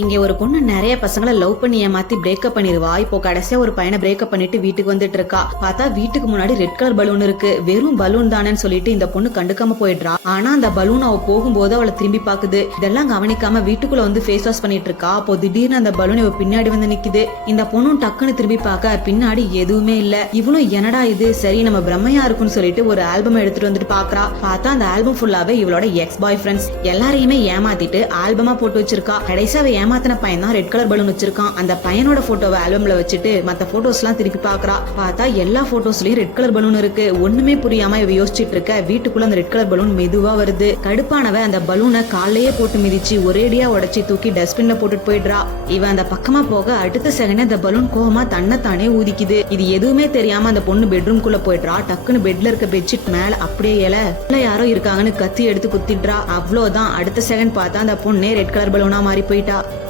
இங்க ஒரு பொண்ணு நிறைய பசங்களை லவ் பண்ணி ஏமாத்தி பிரேக்கப் பண்ணிடுவா. இப்போ கடைசியா ஒரு பையனை பிரேக்கப் பண்ணிட்டு வீட்டுக்கு வந்துட்டு இருக்கா. பார்த்தா வீட்டுக்கு முன்னாடி ரெட் கலர் பலூன் இருக்கு. வெறும் பலூன் தானேன்னு சொல்லிட்டு இந்த பொண்ணு கண்டுக்காம போயிடுறா. ஆனா அந்த பலூன் அவ போகும்போது அவளை திரும்பி பாக்குது. இதெல்லாம் கவனிக்காம வீட்டுக்குள்ள வந்து ஃபேஸ் வாஷ் பண்ணிட்டு இருக்கா. அப்போ திடீர்னு அந்த பலூன் இவ பின்னாடி வந்து நிக்குது. இந்த பொண்ணும் டக்குன்னு திரும்பி பார்க்க பின்னாடி எதுவுமே இல்ல. இவனும் என்னடா இது, சரி நம்ம பிரம்மையா இருக்குன்னு சொல்லிட்டு ஒரு ஆல்பம் எடுத்துட்டு வந்துட்டு பாக்குறா. பார்த்தா அந்த ஆல்பம் ஃபுல்லாவே இவளோட எக்ஸ் பாய் ஃப்ரெண்ட்ஸ் எல்லாரையுமே ஏமாத்திட்டு ஆல்பமா போட்டு வச்சிருக்கா. கடைசியா ஏமாத்தின பையன் தான் ரெட் கலர் பலூன் வச்சிருக்கான். அந்த பையனோட போட்டோவை ஆல்பம்ல வச்சுட்டு மத்த போட்டோஸ் எல்லாம் திருப்பி பாக்குறா. பார்த்தா எல்லா போட்டோஸ்லயும் ரெட் கலர் பலூன் இருக்கு. ஒண்ணுமே புரியாம இவ யோசிச்சுட்டு இருக்க. வீட்டுக்குள்ள அந்த ரெட் கலர் பலூன் மெதுவா வருது. கடுப்பானவ அந்த பலூனை காலையே போட்டு மிதிச்சு ஒரேடியா உடைச்சி தூக்கி டஸ்ட்பின்ல போட்டுட்டு போயிடுறா. இவ அந்த பக்கமா போக அடுத்த செகண்ட் அந்த பலூன் கோவமா தன்னைத்தானே ஊதிக்குது. இது எதுவுமே தெரியாம அந்த பொண்ணு பெட்ரூம் குள்ள போயிடுறா. டக்குன்னு பெட்ல இருக்க பெட்ஷீட் மேல அப்படியே இல யாரோ இருக்காங்கன்னு கத்தி எடுத்து குத்திடுறா. அவ்வளவுதான். அடுத்த செகண்ட் பார்த்தா அந்த பொண்ணே ரெட் கலர் பலூனா மாறி போயிட்டா.